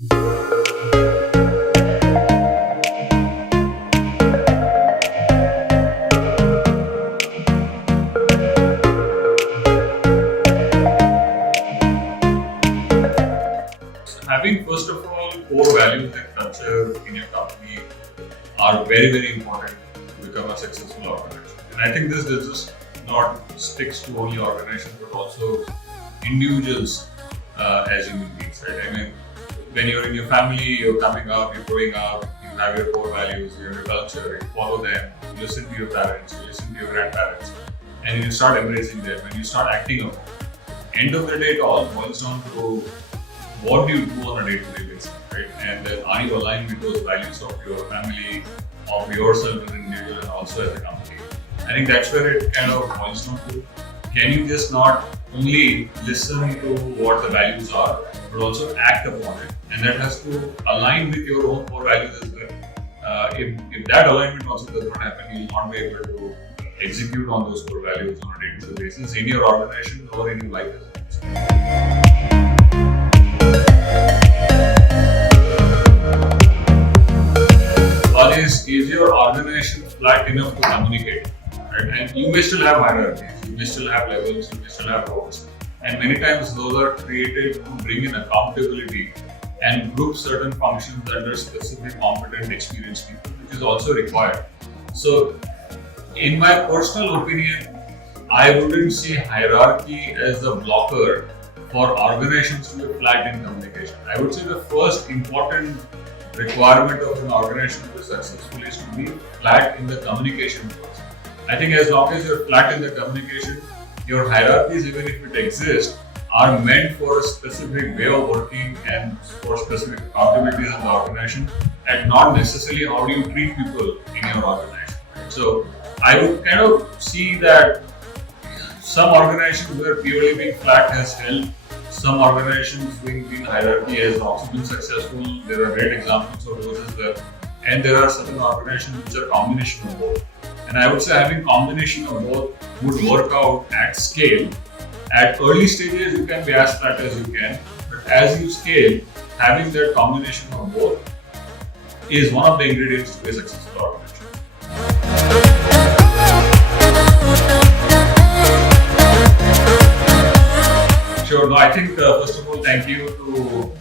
Having, first of all, core values and culture in your company are very, very important to become a successful organization. And I think this just not sticks to only organizations, but also individuals as human beings, right? I mean, when you're in your family, you're coming up, you're growing up, you have your core values, you have your culture, you follow them, you listen to your parents, you listen to your grandparents, and you start embracing them, and you start acting upon. End of the day, it all boils down to what do you do on a day-to-day basis, right? And then are you aligned with those values of your family, of yourself as an individual, and also as a company? I think that's where it kind of boils down to. Can you just not only listen to what the values are, but also act upon it? And that has to align with your own core values as well. If that alignment also does not happen, you will not be able to execute on those core values on a day-to-day basis in your organization or in your life as well. One is your organization flat enough to communicate? Right? And you may still have hierarchies, you may still have levels, you may still have roles. And many times those are created to bring in accountability and group certain functions under specific competent experienced people, which is also required. So in my personal opinion, I wouldn't see hierarchy as a blocker for organizations to be flat in communication. I would say the first important requirement of an organization to be successful is to be flat in the communication first. I think as long as you're flat in the communication, your hierarchies, even if it exists, are meant for a specific way of working and for specific accountabilities in the organization, and not necessarily how do you treat people in your organization. So I would kind of see that some organizations where purely being flat has helped, some organizations being hierarchy has also been successful. There are great examples of those as well. And there are certain organizations which are a combination of both. And I would say having combination of both would work out at scale. At early stages, you can be as flat as you can, but as you scale, having that combination of both is one of the ingredients to a successful organization. Sure. No, I think first of all, thank you to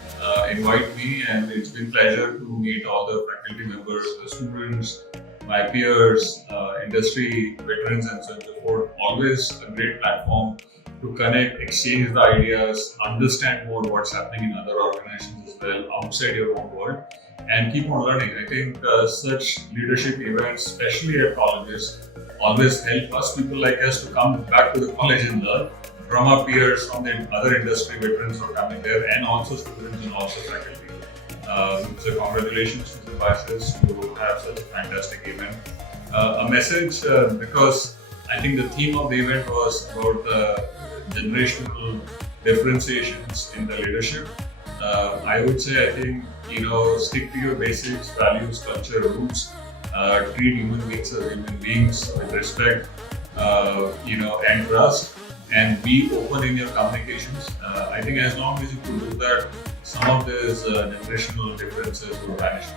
invite me, and it's been a pleasure to meet all the faculty members, the students, my peers, industry veterans, and so on and so forth. Always a great platform to connect, exchange the ideas, understand more what's happening in other organizations as well outside your own world, and keep on learning. I think such leadership events, especially at colleges, always help us, people like us, to come back to the college and learn from our peers, from the other industry veterans who are coming there, and also students and also faculty. So congratulations to Symbiosis to have such a fantastic event. A message, because I think the theme of the event was about the generational differentiations in the leadership. I would say, I think, stick to your basics, values, culture, roots, treat human beings as human beings with respect, and trust, and be open in your communications. I think as long as you can do that, some of these generational differences will vanish.